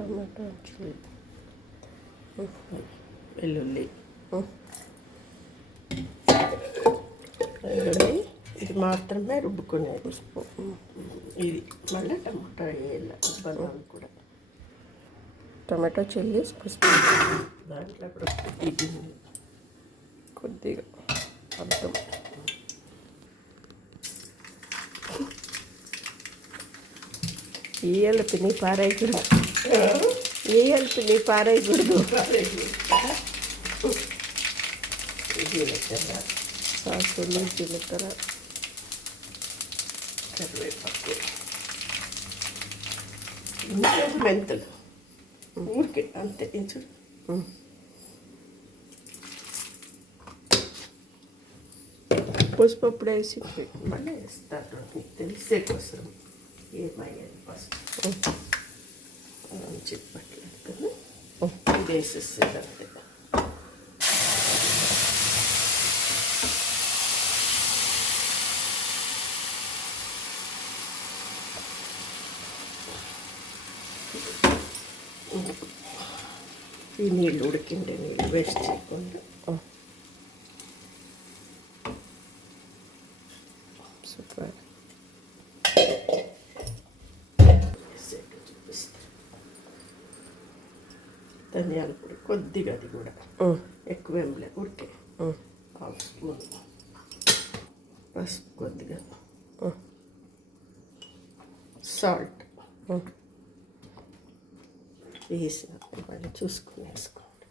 Tomato chilli, వెల్లుల్లి, వెల్లుల్లి ఇది మాత్రమే రుబ్బుకునేది. ఇది మళ్ళీ టమాటో వేయాలి, బనాలు కూడా. టమాటో చిల్లీ దాంట్లో ఇది కొద్దిగా అర్థం. ఈ ఎలుపుని పారేయకూడదు, ఈ ఎలుపుని పారేయకూడదు. జీలకర్ర, సాసులు, జీలకర్ర, కరివేపాకు, మెంతులు, ఊరికే అంతే. ఇంచు పసుపు వేసి మళ్ళీ వేస్తారు, తెలిసే కోసం ఏమయ్యాలి పసుపు చెప్పట్లేదు. ఇది వేసేసేది అంతే. ఈ నీళ్ళు ఉడికిండే నీళ్ళు వేస్ట్ చేయకుండా సూపర్ చూపిస్తా. ధనియాల పొడి కొద్దిగా, అది కూడా ఎక్కువ ఏమిలే, ఉడికే హాఫ్ స్పూన్. పసుపు కొద్దిగా, సాల్ట్ వేసిన మళ్ళీ చూసుకుని వేసుకోండి.